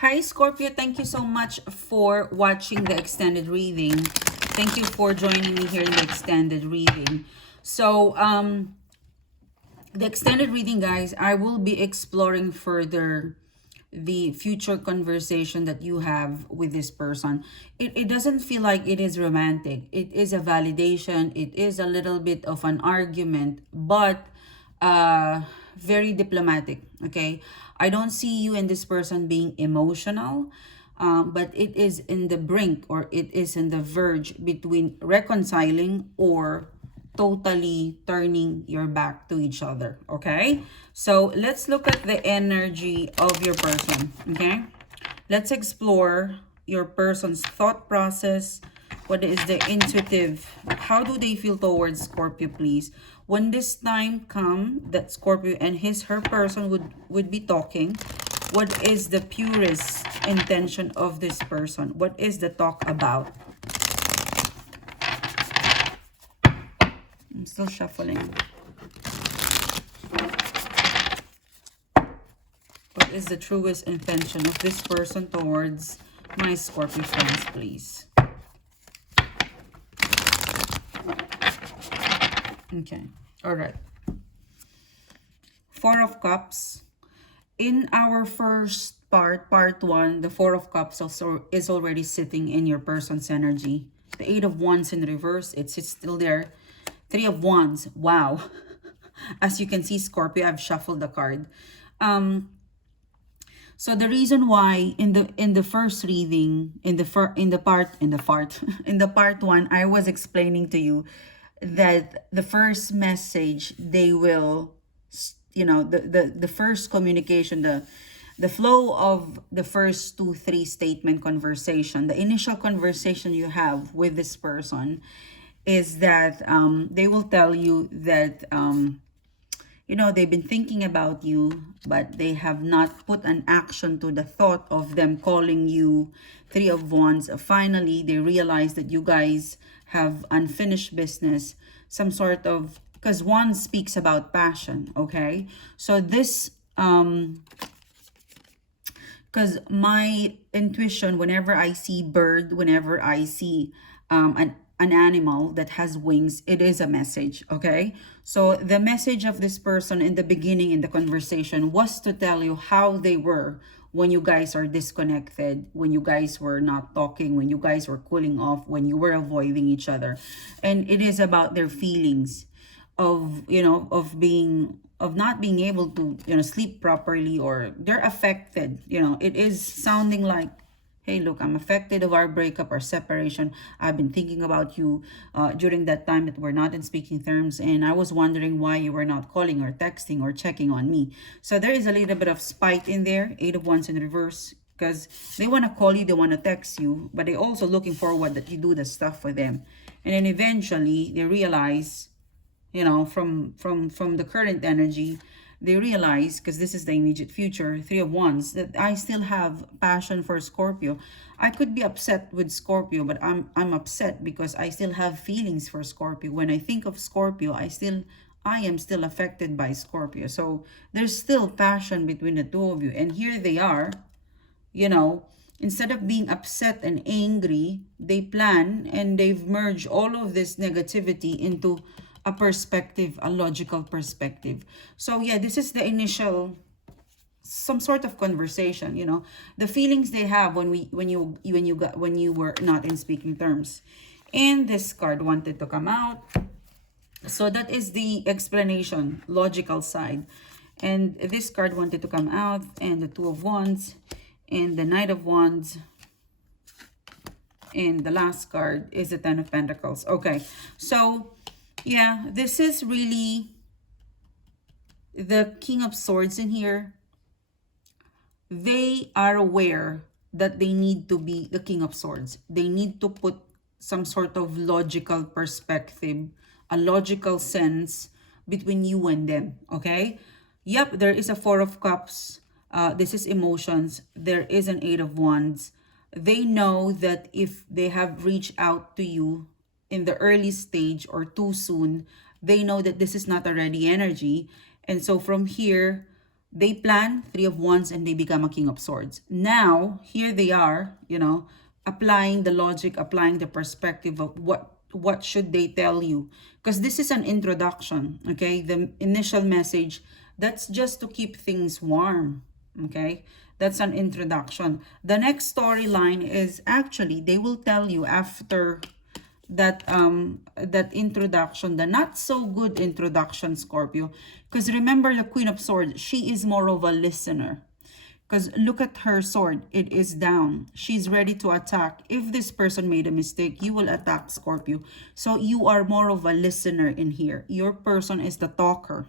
Hi, Scorpio. Thank you so much for watching the extended reading. Thank you for joining me here in the extended reading. So, the extended reading, guys, I will be exploring further the future conversation that you have with this person. It doesn't feel like it is romantic. It is a validation. It is a little bit of an argument, but very diplomatic. Okay, I don't see you and this person being emotional, but it is in the brink, or it is in the verge between reconciling or totally turning your back to each other. Okay, so let's look at the energy of your person. Okay, let's explore your person's thought process. What is the intuitive, how do they feel towards Scorpio, please? When this time come that Scorpio and her person would be talking, what is the purest intention of this person? What is the talk about? I'm still shuffling. What is the truest intention of this person towards my Scorpio friends, please? Okay, all right. Four of Cups. In our first part one, the Four of Cups also is already sitting in your person's energy. The Eight of Wands in reverse, it's still there. Three of Wands, wow. As you can see, Scorpio, I've shuffled the card. So the reason why in the first reading, in the part one, I was explaining to you that the first message they will, the first communication, the flow of the first 2-3 statement conversation, the initial conversation you have with this person is that they will tell you that they've been thinking about you, but they have not put an action to the thought of them calling you. Three of Wands. Finally, they realize that you guys have unfinished business, some sort of, because one speaks about passion, okay? So this, because my intuition, whenever I see bird, whenever I see an animal that has wings, it is a message, okay? So the message of this person in the beginning in the conversation was to tell you how they were when you guys are disconnected, when you guys were not talking, when you guys were cooling off, when you were avoiding each other. And it is about their feelings of, of not being able to, sleep properly, or they're affected. It is sounding like, hey, look, I'm affected of our breakup or separation. I've been thinking about you during that time that we're not in speaking terms. And I was wondering why you were not calling or texting or checking on me. So there is a little bit of spite in there. Eight of Wands in reverse. Because they want to call you, they want to text you. But they're also looking forward that you do the stuff for them. And then eventually they realize, from the current energy, they realize, because this is the immediate future, Three of Wands, that I still have passion for Scorpio. I could be upset with Scorpio, but I'm upset because I still have feelings for Scorpio. When I think of Scorpio, I am still affected by Scorpio. So there's still passion between the two of you. And here they are, instead of being upset and angry, they plan and they've merged all of this negativity into a perspective, a logical perspective. So yeah, this is the initial, some sort of conversation, the feelings they have when you were not in speaking terms. And this card wanted to come out. So that is the explanation, logical side. And this card wanted to come out, and the Two of Wands, and the Knight of Wands, and the last card is the Ten of Pentacles. Okay, so yeah, this is really the King of Swords in here. They are aware that they need to be the King of Swords. They need to put some sort of logical perspective, a logical sense between you and them, okay? Yep, there is a Four of Cups. This is emotions. There is an Eight of Wands. They know that if they have reached out to you in the early stage or too soon, they know that this is not a ready energy. And so from here, They plan, Three of Wands, and they become a King of Swords. Now, here they are, applying the logic, applying the perspective of what should they tell you. Because this is an introduction, okay? The initial message, that's just to keep things warm, okay? That's an introduction. The next storyline is actually, they will tell you after that introduction, the not so good introduction, Scorpio. Because remember, the Queen of Swords, she is more of a listener. Because look at her sword, it is down. She's ready to attack. If this person made a mistake, you will attack, Scorpio. So you are more of a listener in here. Your person is the talker.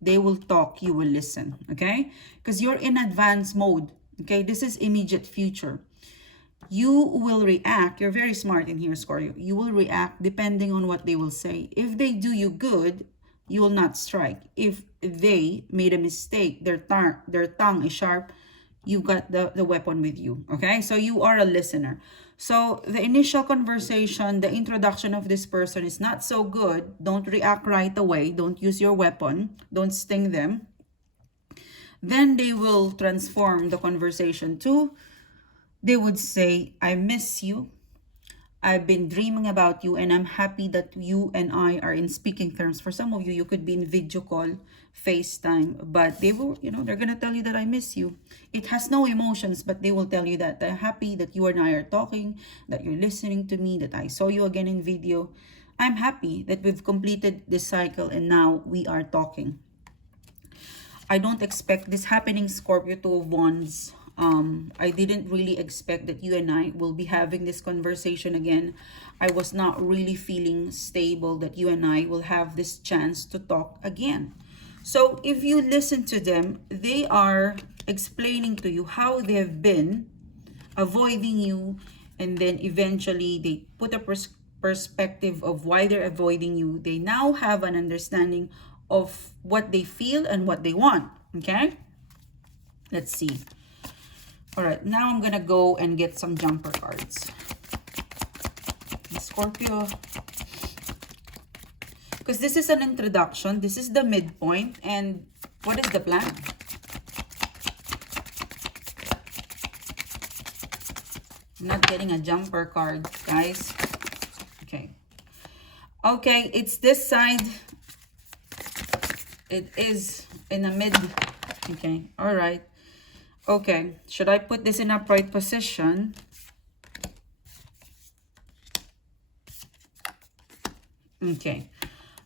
They will talk, you will listen, okay? Because you're in advanced mode, okay? This is immediate future. You will react. You're very smart in here, Scorpio. You will react depending on what they will say. If they do you good, you will not strike. If they made a mistake, their tongue is sharp, you got the weapon with you, okay? So you are a listener. So the initial conversation, the introduction of this person is not so good. Don't react right away. Don't use your weapon. Don't sting them. Then they will transform the conversation to, they would say, I miss you. I've been dreaming about you, and I'm happy that you and I are in speaking terms. For some of you, you could be in video call, FaceTime, but they will, they're going to tell you that I miss you. It has no emotions, but they will tell you that they're happy that you and I are talking, that you're listening to me, that I saw you again in video. I'm happy that we've completed this cycle and now we are talking. I don't expect this happening, Scorpio, Two of Wands. I didn't really expect that you and I will be having this conversation again. I was not really feeling stable that you and I will have this chance to talk again. So if you listen to them, they are explaining to you how they have been avoiding you, and then eventually they put a perspective of why they're avoiding you. They now have an understanding of what they feel and what they want, okay? Let's see. All right, now I'm gonna go and get some jumper cards. Scorpio, because this is an introduction, this is the midpoint, and what is the plan? I'm not getting a jumper card, guys. Okay, it's this side. It is in the mid. Okay, all right. Okay, should I put this in upright position? Okay,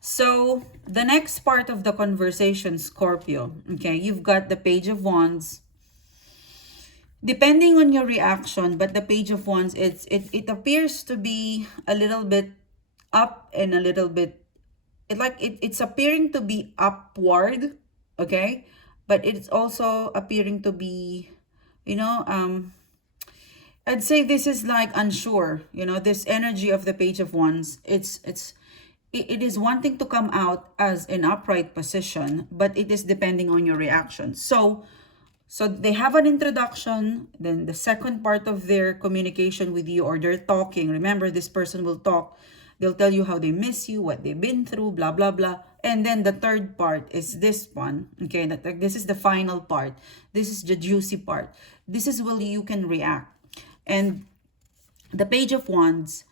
so the next part of the conversation, Scorpio, okay, you've got the Page of Wands. Depending on your reaction, but the Page of Wands, it appears to be a little bit up and a little bit, it's appearing to be upward, okay? But it's also appearing to be, I'd say this is like unsure, this energy of the Page of Wands. It is wanting to come out as an upright position, but it is depending on your reaction. So they have an introduction, then the second part of their communication with you, or they're talking. Remember, this person will talk. They'll tell you how they miss you, what they've been through, blah, blah, blah. And then the third part is this one, okay? This is the final part. This is the juicy part. This is where you can react. And the Page of Wands,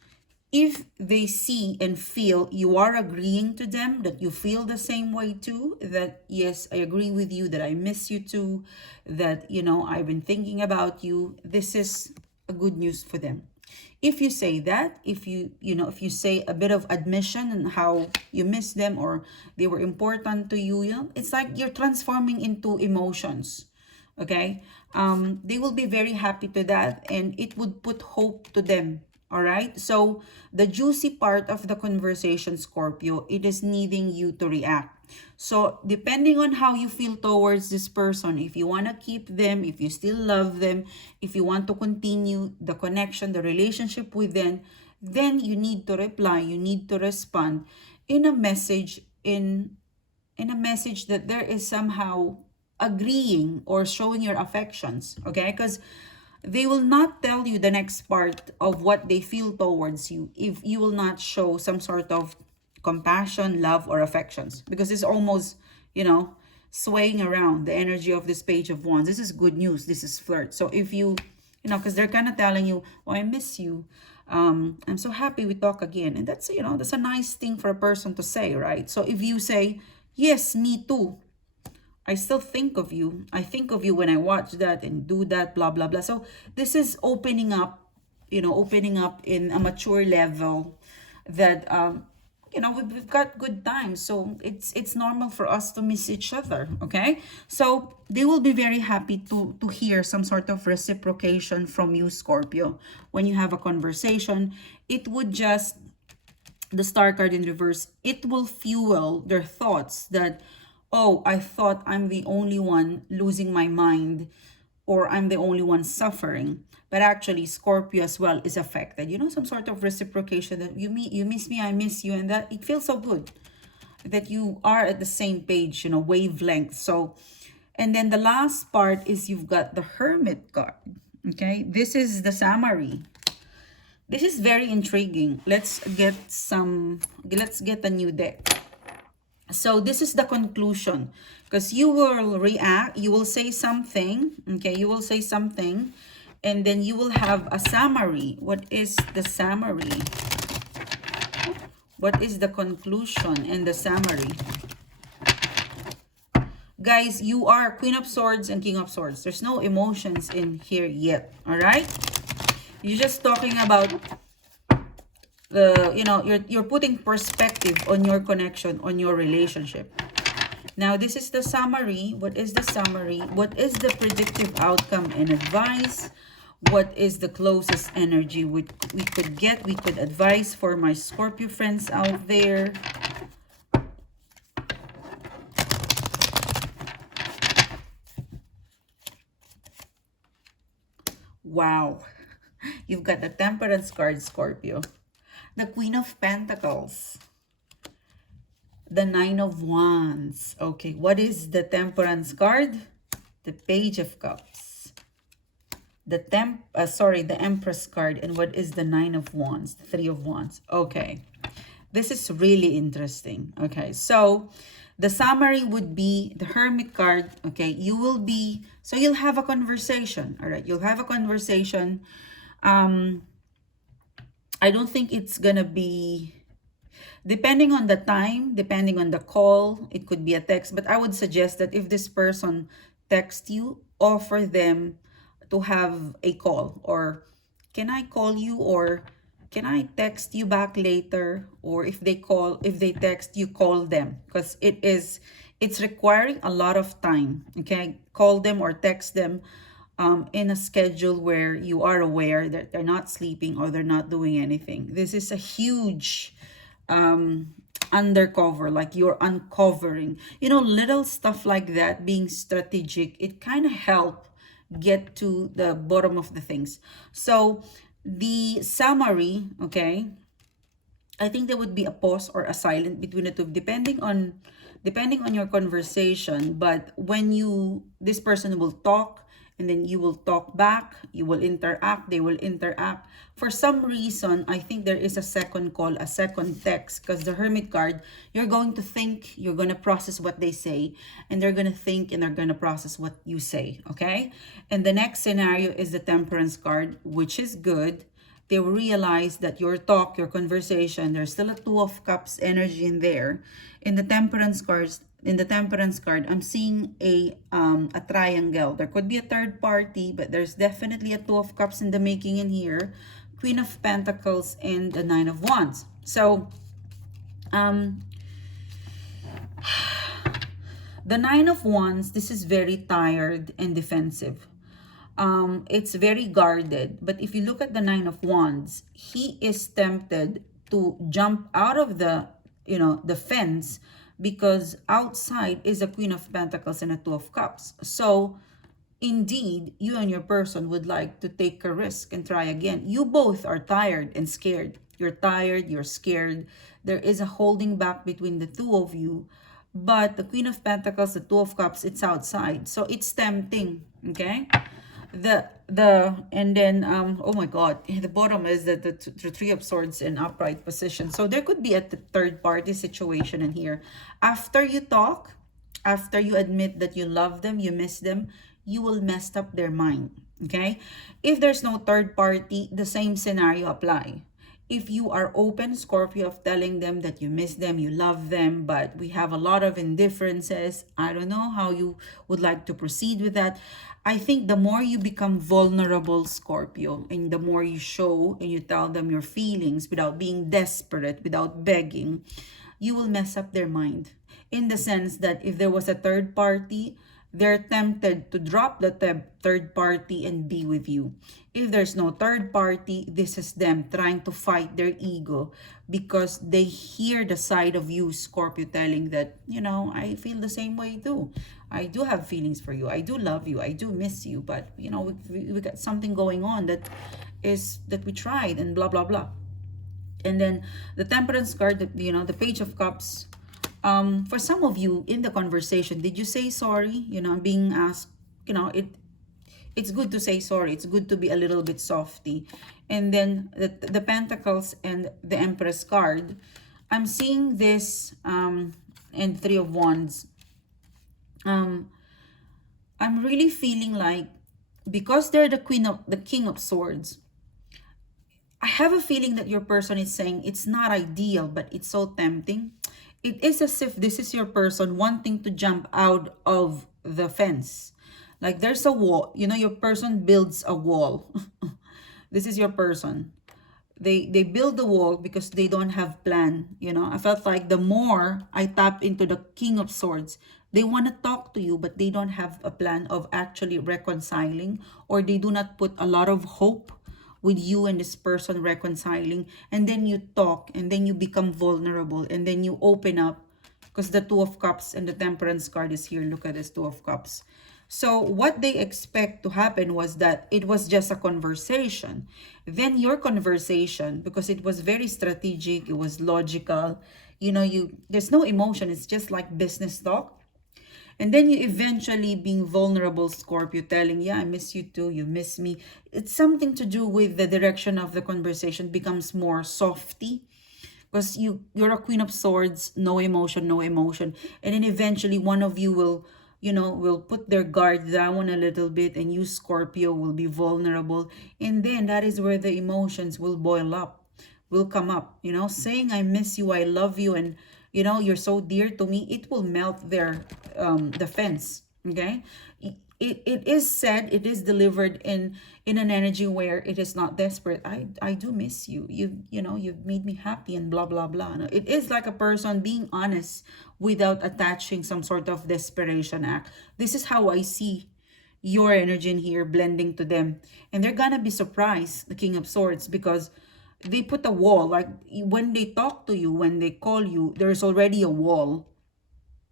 if they see and feel you are agreeing to them, that you feel the same way too, that yes, I agree with you, that I miss you too, that, I've been thinking about you, this is a good news for them. If you say that, if you say a bit of admission and how you miss them or they were important to you, it's like you're transforming into emotions, okay? They will be very happy to that, and it would put hope to them. All right, so the juicy part of the conversation, Scorpio, it is needing you to react. So depending on how you feel towards this person, if you want to keep them, if you still love them, if you want to continue the connection, the relationship with them, then you need to reply, you need to respond in a message, in a message that there is somehow agreeing or showing your affections, okay? Because they will not tell you the next part of what they feel towards you if you will not show some sort of compassion, love, or affections. Because it's almost, swaying around, the energy of this Page of Wands. This is good news. This is flirt. So if you know, because they're kind of telling you, oh, I miss you. I'm so happy we talk again. And that's, you know, that's a nice thing for a person to say, right? So if you say, yes, me too. I still think of you. I think of you when I watch that and do that, blah, blah, blah. So this is opening up, you know, opening up in a mature level that, you know, we've got good times. So it's normal for us to miss each other, okay? So they will be very happy to hear some sort of reciprocation from you, Scorpio. When you have a conversation, it would just, the Star card in reverse, it will fuel their thoughts that, oh, I thought I'm the only one losing my mind, or I'm the only one suffering. But actually, Scorpio as well is affected. You know, some sort of reciprocation that you miss me, I miss you, and that it feels so good that you are at the same page, you know, wavelength. So, and then the last part is you've got the Hermit card. Okay, this is the summary. This is very intriguing. Let's get a new deck. So this is the conclusion, because you will react, you will say something, okay, you will say something, and then you will have a summary. What is the summary? What is the conclusion and the summary? Guys, you are Queen of Swords and King of Swords. There's no emotions in here yet, all right? You're just talking about you know, you're putting perspective on your connection, on your relationship. Now, this is the summary. What is the summary? What is the predictive outcome and advice? What is the closest energy we could get? We could advise for my Scorpio friends out there. Wow. You've got the Temperance card, Scorpio. The Queen of Pentacles. The Nine of Wands. Okay, what is the Temperance card? The Page of Cups. The Empress card. And what is the Nine of Wands? The Three of Wands. Okay, this is really interesting. Okay, so the summary would be the Hermit card. Okay, you will be, so you'll have a conversation. All right, you'll have a conversation. I don't think it's gonna be, depending on the time, depending on the call, it could be a text. But I would suggest that if this person texts you, offer them to have a call, or can I call you, or can I text you back later? Or if they text you, call them, because it's requiring a lot of time. Okay, call them or text them in a schedule where you are aware that they're not sleeping or they're not doing anything. This is a huge undercover, like you're uncovering, you know, little stuff like that. Being strategic, it kind of help get to the bottom of the things. So the summary, okay, I think there would be a pause or a silent between the two, depending on your conversation. But when this person will talk, and then you will talk back, you will interact, they will interact. For some reason, I think there is a second call, a second text, because the Hermit card, you're going to think, you're going to process what they say, and they're going to think and they're going to process what you say, okay? And the next scenario is the Temperance card, which is good. They will realize that your talk, your conversation, there's still a Two of Cups energy in there. In the Temperance card, I'm seeing a triangle. There could be a third party, but there's definitely a Two of Cups in the making in here. Queen of Pentacles and the Nine of Wands. So, the Nine of Wands, this is very tired and defensive. It's very guarded. But if you look at the Nine of Wands, he is tempted to jump out of the fence, because outside is a Queen of Pentacles and a Two of Cups. So indeed, you and your person would like to take a risk and try again. You both are tired and scared. You're tired, you're scared. There is a holding back between the two of you. But the Queen of Pentacles, the Two of Cups, it's outside. So it's tempting, okay? And then oh my god, the bottom is the Three of Swords in upright position. So there could be a third party situation in here. After you talk, after you admit that you love them, you miss them, you will mess up their mind. Okay? If there's no third party, the same scenario apply. If you are open, Scorpio, of telling them that you miss them, you love them, but we have a lot of indifferences, I don't know how you would like to proceed with that. I think the more you become vulnerable, Scorpio, and the more you show and you tell them your feelings without being desperate, without begging, you will mess up their mind. In the sense that if there was a third party, they're tempted to drop the third party and be with you. If there's no third party, this is them trying to fight their ego because they hear the side of you, Scorpio, telling that, I feel the same way too. I do have feelings for you. I do love you. I do miss you. But, we got something going on that we tried and blah, blah, blah. And then the Temperance card, the Page of Cups. For some of you in the conversation, did you say sorry? I'm being asked, it's good to say sorry. It's good to be a little bit softy. And then the Pentacles and the Empress card. I'm seeing this and Three of Wands. I'm really feeling like, because they're the King of Swords, I have a feeling that your person is saying it's not ideal, but it's so tempting. It is as if this is your person wanting to jump out of the fence. Like there's a wall, your person builds a wall. This is your person. They build the wall because they don't have plan. I felt like the more I tap into the King of Swords, they want to talk to you, but they don't have a plan of actually reconciling, or they do not put a lot of hope with you and this person reconciling. And then you talk, and then you become vulnerable, and then you open up, because the Two of Cups and the Temperance card is here. Look at this Two of Cups. So what they expect to happen was that it was just a conversation. Then your conversation, because it was very strategic, it was logical, there's no emotion, it's just like business talk. And then you eventually being vulnerable, Scorpio, telling, yeah, I miss you too, you miss me. It's something to do with the direction of the conversation becomes more softy. Because you're a Queen of Swords, no emotion, no emotion. And then eventually one of you will put their guard down a little bit, and you, Scorpio, will be vulnerable. And then that is where the emotions will boil up, will come up. Saying I miss you, I love you, and you're so dear to me, it will melt their defense. Okay, it is said, it is delivered in an energy where it is not desperate. I do miss you. You've made me happy and blah blah blah. No, it is like a person being honest without attaching some sort of desperation act. This is how I see your energy in here blending to them, and they're gonna be surprised, the King of Swords, because they put a wall. Like when they talk to you, when they call you, there's already a wall.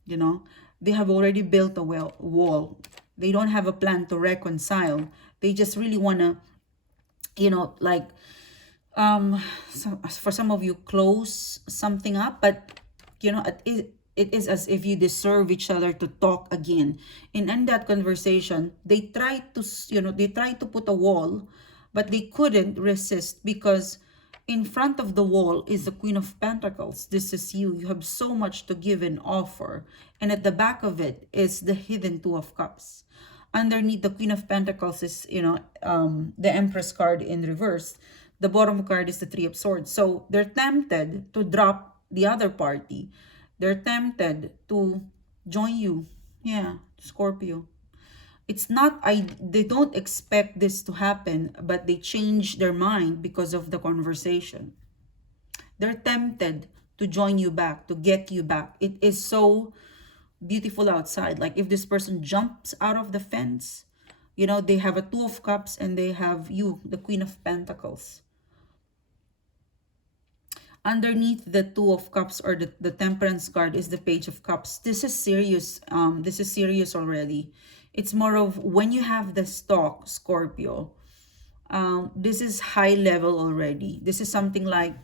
They have already built a wall. They don't have a plan to reconcile. They just really want to, like, so for some of you, close something up. But, it is as if you deserve each other to talk again. And in that conversation, they tried to put a wall, but they couldn't resist, because in front of the wall is the Queen of Pentacles. This is you. You have so much to give and offer. And at the back of it is the hidden Two of Cups. Underneath the Queen of Pentacles is, the Empress card in reverse. The bottom card is the Three of Swords. So they're tempted to drop the other party. They're tempted to join you. Yeah, Scorpio. It's not, they don't expect this to happen, but they change their mind because of the conversation. They're tempted to join you back, to get you back. It is so beautiful outside. Like if this person jumps out of the fence, they have a Two of Cups and they have you, the Queen of Pentacles. Underneath the Two of Cups, or the Temperance card, is the Page of Cups. This is serious. This is serious already. It's more of when you have the stock, Scorpio. This is high level already. This is something like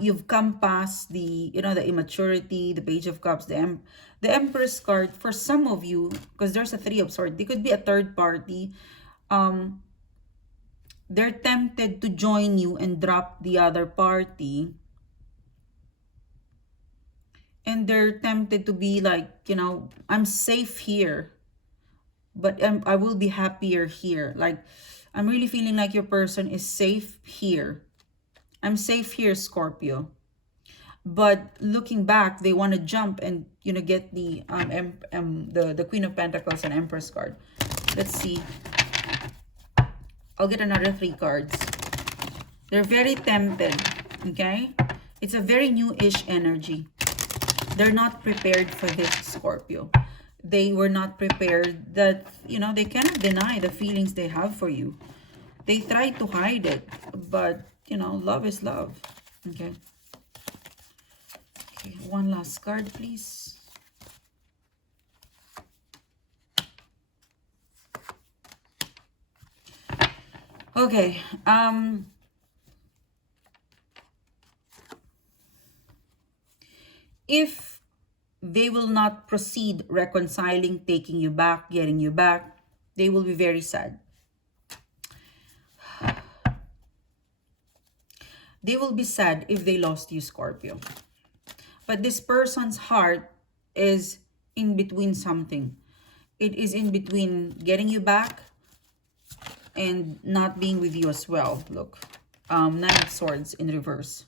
you've come past the the immaturity, the Page of Cups, the Empress card. For some of you, because there's a Three of Swords, they could be a third party. They're tempted to join you and drop the other party. And they're tempted to be like, I'm safe here, but I will be happier here. Like, I'm really feeling like your person is safe here. I'm safe here, Scorpio. But looking back, they want to jump and get the the Queen of Pentacles and Empress card. Let's see. I'll get another 3 cards. They're very tempted. Okay, it's a very new-ish energy. They're not prepared for this, Scorpio. They were not prepared that, they cannot deny the feelings they have for you. They tried to hide it, but, love is love. Okay. Okay, one last card, please. Okay, if they will not proceed reconciling, taking you back, getting you back, they will be very sad. They will be sad if they lost you, Scorpio. But this person's heart is in between something. It is in between getting you back and not being with you as well. Look, 9 of Swords in reverse.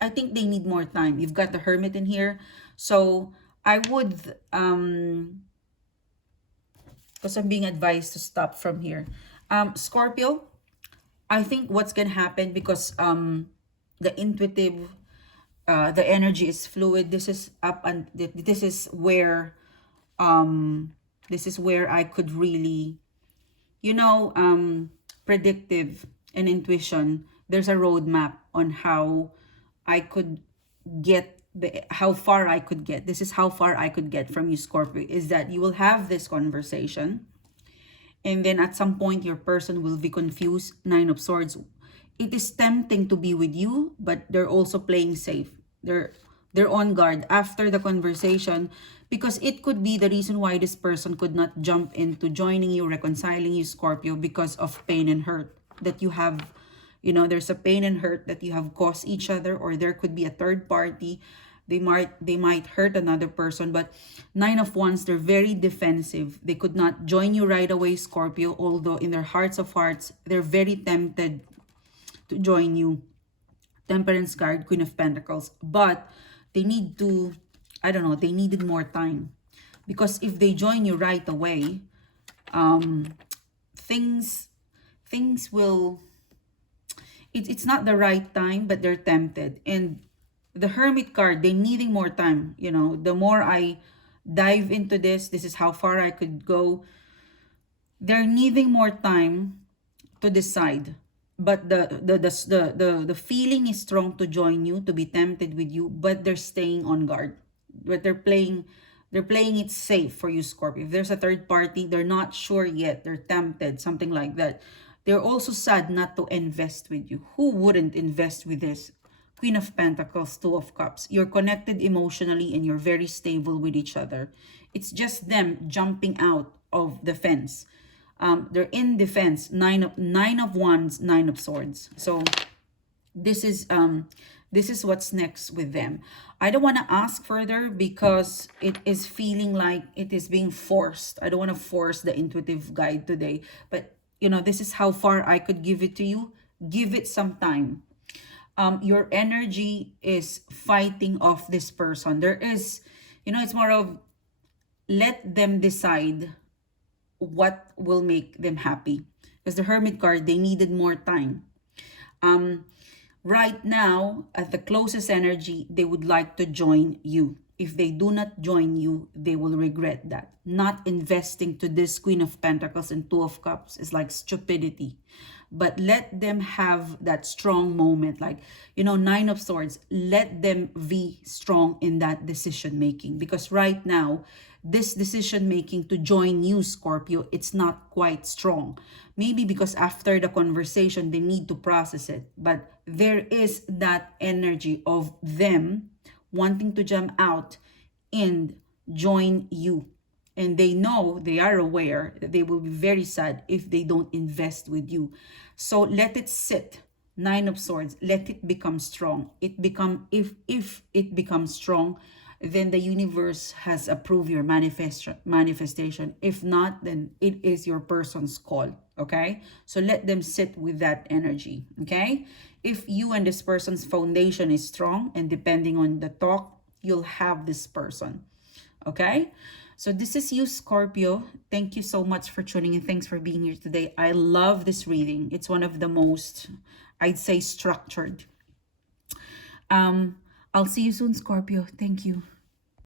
I think they need more time. You've got the Hermit in here. So I would, because I'm being advised to stop from here. Scorpio, I think what's going to happen, because the intuitive, the energy is fluid. This is up, and this is where I could really, predictive and intuition. There's a roadmap on how I could get how far I could get. This is how far I could get from you, Scorpio, is that you will have this conversation. And then at some point, your person will be confused. 9 of Swords. It is tempting to be with you, but they're also playing safe. They're on guard after the conversation, because it could be the reason why this person could not jump into joining you, reconciling you, Scorpio, because of pain and hurt that you have. There's a pain and hurt that you have caused each other, or there could be a third party. They might hurt another person. But 9 of Wands, they're very defensive. They could not join you right away, Scorpio, although in their hearts of hearts, they're very tempted to join you. Temperance card, Queen of Pentacles. But they need to, I don't know, they needed more time. Because if they join you right away, things will, it's not the right time, but they're tempted. And the Hermit card, they needing more time. The more I dive into this is how far I could go. They're needing more time to decide. But the feeling is strong to join you, to be tempted with you, but they're staying on guard. But they're playing it safe for you, Scorpio. If there's a third party, they're not sure yet. They're tempted, something like that. They're also sad not to invest with you. Who wouldn't invest with this? Queen of Pentacles, 2 of Cups. You're connected emotionally and you're very stable with each other. It's just them jumping out of the fence. They're in defense. Nine of Wands, 9 of Swords. So this is what's next with them. I don't want to ask further because it is feeling like it is being forced. I don't want to force the intuitive guide today, but this is how far I could give it to you. Give it some time. Your energy is fighting off this person. There is, it's more of let them decide what will make them happy. Because the Hermit card, they needed more time. Right now, at the closest energy, they would like to join you. If they do not join you, they will regret that. Not investing to this Queen of Pentacles and 2 of Cups is like stupidity. But let them have that strong moment. Like, 9 of Swords, let them be strong in that decision making. Because right now, this decision making to join you, Scorpio, it's not quite strong. Maybe because after the conversation, they need to process it. But there is that energy of them wanting to jump out and join you. And they know, they are aware that they will be very sad if they don't invest with you. So let it sit. Nine of Swords, let it become strong. If it becomes strong, then the universe has approved your manifestation. If not, then it is your person's call. Okay, so let them sit with that energy. Okay, if you and this person's foundation is strong, and depending on the talk, you'll have this person. Okay, so this is you, Scorpio. Thank you so much for tuning in. Thanks for being here today. I love this reading. It's one of the most, I'd say, structured. I'll see you soon, Scorpio. Thank you.